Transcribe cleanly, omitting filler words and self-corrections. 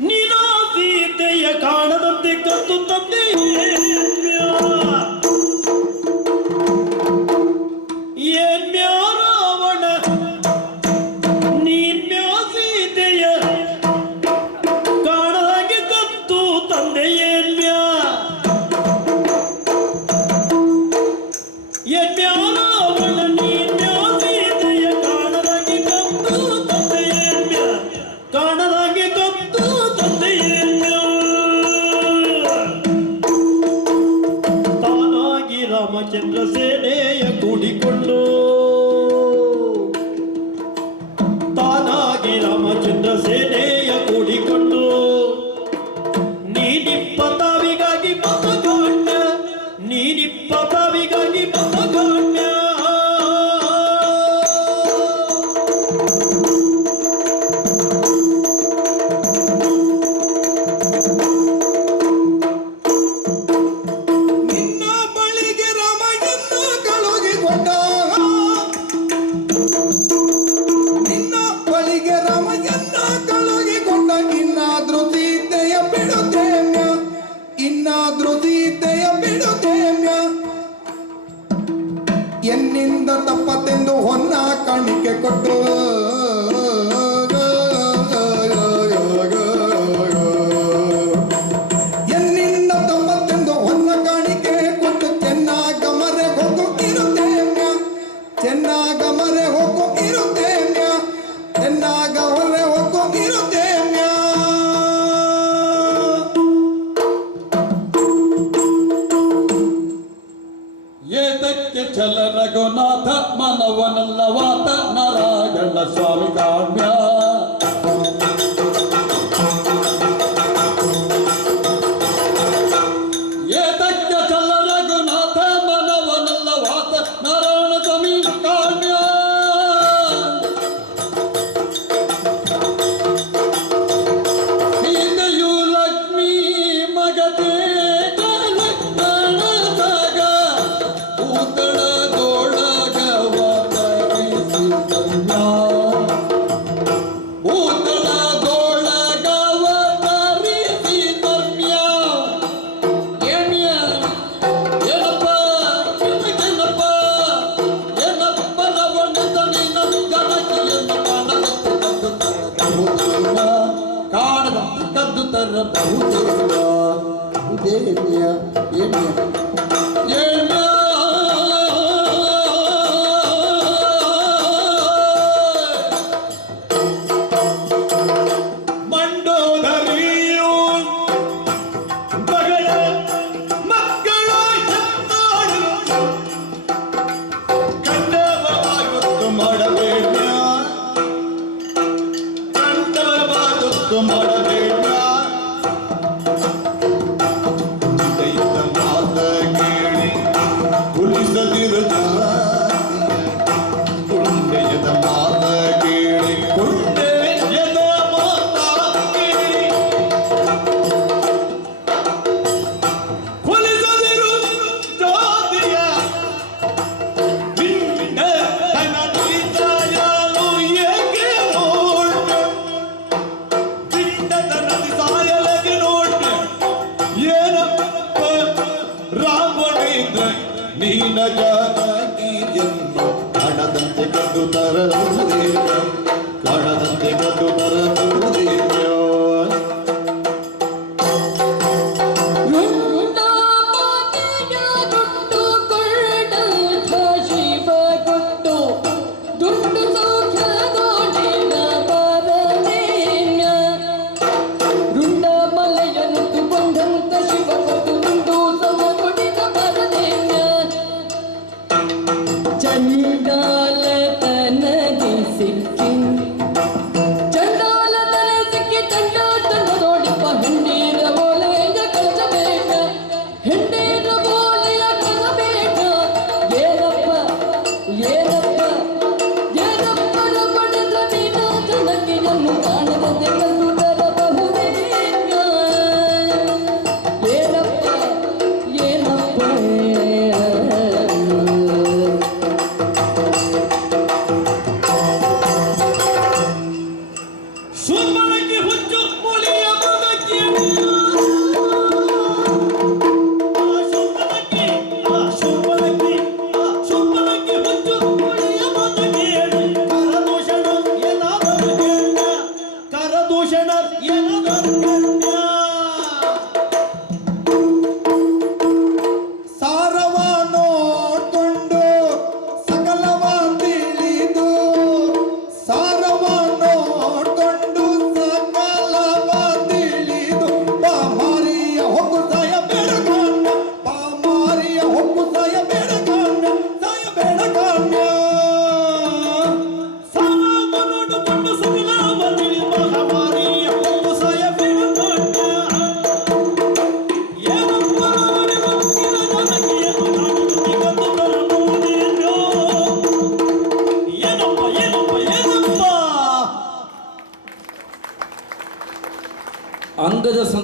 ನೀನಾ ಸೀತೆಯ ಕಾಣದಂತೆ ಕತ್ತು ತಂದೆ ರಾವಣ ನೀನ್ಯಾ ಸೀತೆಯ ಕಾಣದಾಗೆ ಕತ್ತು ತಂದೆ ರಾವಣ ನೀನ್ಯಾ ಸೀತೆಯ ಕಾಣದಾಗೆ ಕತ್ತು ತಂದೆ ಕಾಣದಾಗೆ ಕತ್ತು ತಂದೆ ತಾನಾಗಿ ರಾಮಚಂದ್ರ ಸೇನೆಯ ಕೂಡಿಕೊಂಡು ತಾನಾಗಿ ರಾಮಚಂದ್ರ ಸೇನೆಯ ಕೂಡಿಕೊಂಡು ನೀನಿಪ್ಪತ್ತಾವಿಗಾಗಿ ಮತಗಾಣ್ಯ ನೀನಿಪ್ಪತ್ತಾವಿಗಾಗಿ ಮತಗಾಣ್ಯ ಎನ್ನಿಂದ ತಪ್ಪತೆಂದು ಹೊನ್ನ ಕಾಣಿಕೆ ಕೊಟ್ಟು ಎನ್ನಿಂದ ತಪ್ಪತೆಂದು ಹೊನ್ನ ಕಾಣಿಕೆ ಕೊಟ್ಟು ಚೆನ್ನಾಗ ಮರೆ ಹೋಗು ಇರುತ್ತೇಮ್ಯ ಚೆನ್ನಾಗ ಮರೆ ಹೋಗು ಇರುತ್ತೇಮ್ಯ ಚೆನ್ನಾಗ ಹೊರೆ ಹೋಗು ಇರುತ್ತೇಮ್ಯ ಏತಕ್ಕೆ ಛಲ ರಘುನಾಥ ಮನವನಲ್ಲವಾತ ನಾರಾಯಣ ಸ್ವಾಮಿ ಕಾಮ್ಯ ಏತಕ್ಕೆ ಛಲ ರಘುನಾಥ ಮನವನಲ್ಲವಾತ ನಾರಾಯಣ ಸ್ವಾಮಿ ಕಾಮ್ಯ ಸೀತೆಯು ಲಕ್ಷ್ಮೀ ಮಗದೇ ನೀನ ಜಾನಕಿ ಜನ್ಮ ಕಾಣದಂತೆ ಕದ್ದು ತರಲುದೇವ ಕಾಣದಂತೆ ಕದ್ದು ತರಲುದೇವ ಚಂಡಾಲತನದಿ ಸಿಕ್ಕಿ ಅಂಗದ